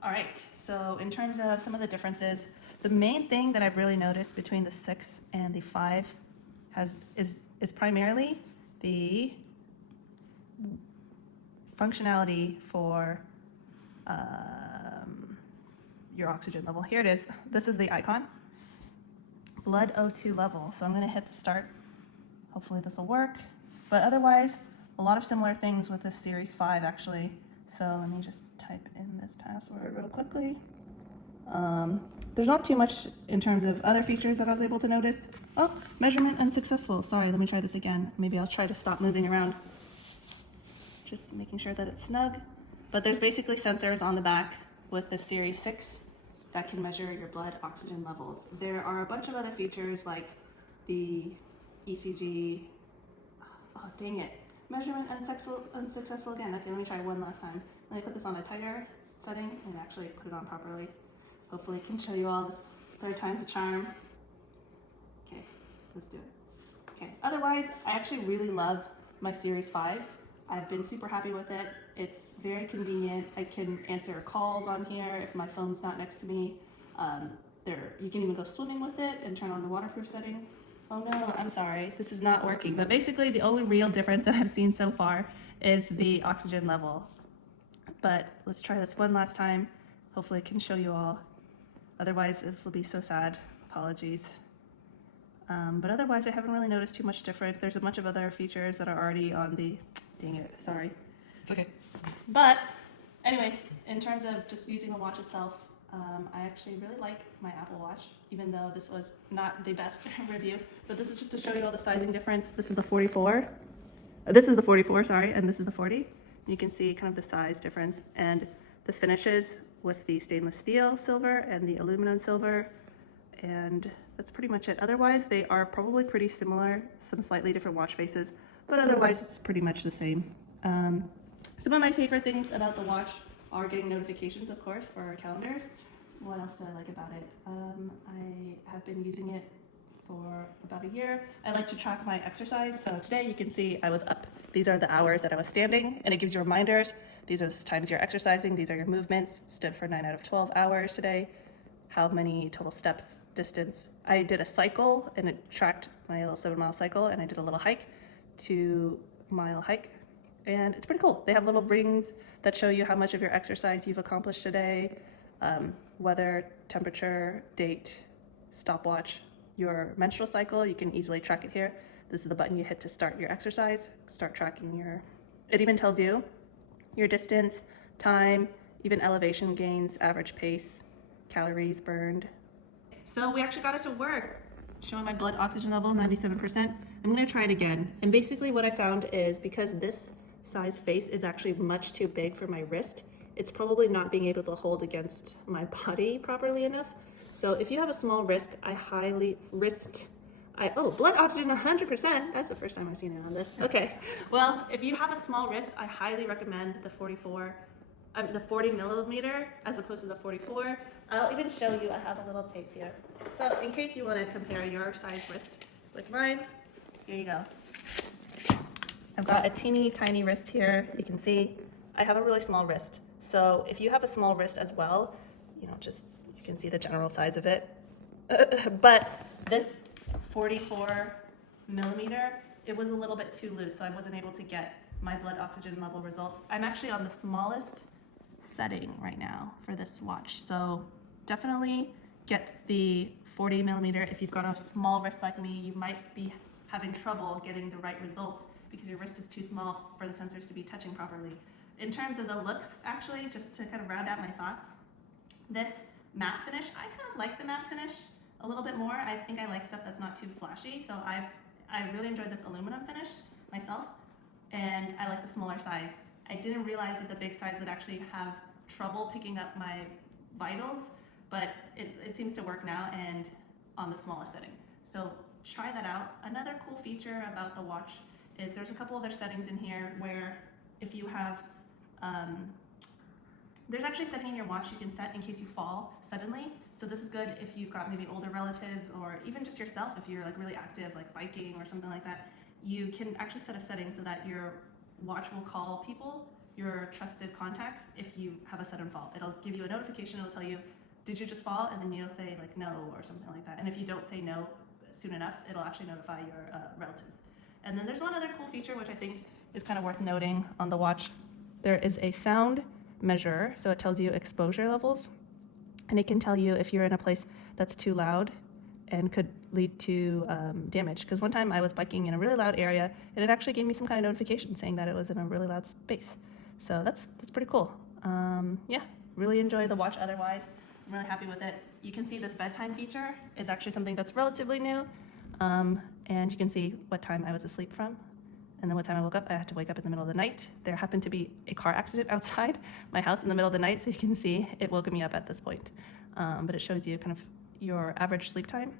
All right, so in terms of some of the differences, the main thing that I've really noticed between the 6 and the 5 is primarily the functionality for your oxygen level. Here it is. This is the icon, blood O2 level. So I'm going to hit the start. Hopefully this will work. But otherwise, a lot of similar things with this Series 5 actually. So let me just type in this password real quickly. There's not too much in terms of other features that I was able to notice. Oh, measurement unsuccessful. Sorry, let me try this again. Maybe I'll try to stop moving around. Just making sure that it's snug. But there's basically sensors on the back with the Series 6 that can measure your blood oxygen levels. There are a bunch of other features like the ECG. Oh, dang it. Measurement unsuccessful again. Okay, let me try one last time. Let me put this on a tighter setting and actually put it on properly. Hopefully I can show you all this. Third time's a charm. Okay, let's do it. Okay, otherwise, I actually really love my Series 5. I've been super happy with it. It's very convenient. I can answer calls on here if my phone's not next to me. You can even go swimming with it and turn on the waterproof setting. Oh no, I'm sorry, this is not working. But basically the only real difference that I've seen so far is the oxygen level. But let's try this one last time. Hopefully I can show you all. Otherwise this will be so sad, apologies. But otherwise I haven't really noticed too much different. There's a bunch of other features that are already on the, dang it, sorry. It's okay. But anyways, in terms of just using the watch itself, I actually really like my Apple Watch, even though this was not the best review. But this is just to show you all the sizing difference. This is the 44. This is the 44, sorry, and this is the 40. You can see kind of the size difference and the finishes with the stainless steel silver and the aluminum silver. And that's pretty much it. Otherwise, they are probably pretty similar, some slightly different watch faces, but otherwise it's pretty much the same. Some of my favorite things about the watch are getting notifications, of course, for our calendars. What else do I like about it? I have been using it for about a year. I like to track my exercise. So today you can see I was up. These are the hours that I was standing, and it gives you reminders. These are the times you're exercising. These are your movements. Stood for 9 out of 12 hours today. How many total steps, distance. I did a cycle, and it tracked my little 7-mile cycle, and I did a little hike, 2-mile hike. And it's pretty cool. They have little rings that show you how much of your exercise you've accomplished today, weather, temperature, date, stopwatch, your menstrual cycle. You can easily track it here. This is the button you hit to start your exercise, start tracking your, it even tells you your distance, time, even elevation gains, average pace, calories burned. So we actually got it to work. Showing my blood oxygen level, 97%. I'm gonna try it again. And basically what I found is because this size face is actually much too big for my wrist, it's probably not being able to hold against my body properly enough. So if you have a small wrist, blood oxygen 100%. That's the first time I've seen it on this. Okay, well, if you have a small wrist, I highly recommend the 40 millimeter as opposed to the 44. I'll even show you, I have a little tape here. So in case you want to compare your size wrist with mine, here you go. I've got a teeny tiny wrist here. You can see I have a really small wrist. So if you have a small wrist as well, you can see the general size of it. But this 44 millimeter, it was a little bit too loose, so I wasn't able to get my blood oxygen level results. I'm actually on the smallest setting right now for this watch. So definitely get the 40 millimeter. If you've got a small wrist like me, you might be having trouble getting the right results because your wrist is too small for the sensors to be touching properly. In terms of the looks, actually, just to kind of round out my thoughts, this matte finish, I kind of like the matte finish a little bit more. I think I like stuff that's not too flashy, so I really enjoyed this aluminum finish myself, and I like the smaller size. I didn't realize that the big size would actually have trouble picking up my vitals, but it seems to work now and on the smallest setting. So try that out. Another cool feature about the watch is there's a couple other settings in here where if you have, there's actually a setting in your watch you can set in case you fall suddenly. So this is good if you've got maybe older relatives or even just yourself if you're like really active, like biking or something like that. You can actually set a setting so that your watch will call people your trusted contacts if you have a sudden fall. It'll give you a notification. It'll tell you, did you just fall? And then you'll say like no or something like that. And if you don't say no soon enough, it'll actually notify your relatives. And then there's one other cool feature which I think is kind of worth noting on the watch. There is a sound measurer, so it tells you exposure levels, and it can tell you if you're in a place that's too loud and could lead to damage. Because one time I was biking in a really loud area, and it actually gave me some kind of notification saying that it was in a really loud space. So that's pretty cool. Yeah, really enjoy the watch otherwise. I'm really happy with it. You can see this bedtime feature is actually something that's relatively new, and you can see what time I was asleep from. And then what time I woke up, I had to wake up in the middle of the night. There happened to be a car accident outside my house in the middle of the night, so you can see it woke me up at this point. But it shows you kind of your average sleep time.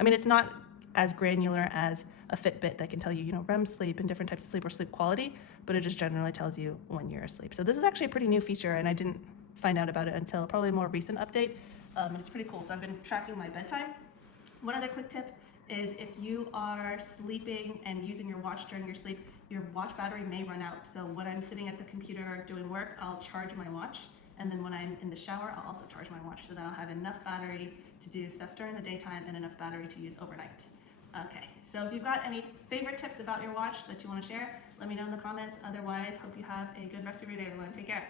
I mean, it's not as granular as a Fitbit that can tell you, you know, REM sleep and different types of sleep or sleep quality, but it just generally tells you when you're asleep. So this is actually a pretty new feature, and I didn't find out about it until probably a more recent update, and it's pretty cool. So I've been tracking my bedtime. One other quick tip is if you are sleeping and using your watch during your sleep, your watch battery may run out. So when I'm sitting at the computer doing work, I'll charge my watch. And then when I'm in the shower, I'll also charge my watch so that I'll have enough battery to do stuff during the daytime and enough battery to use overnight. Okay, so if you've got any favorite tips about your watch that you want to share, let me know in the comments. Otherwise, hope you have a good rest of your day, everyone. Take care.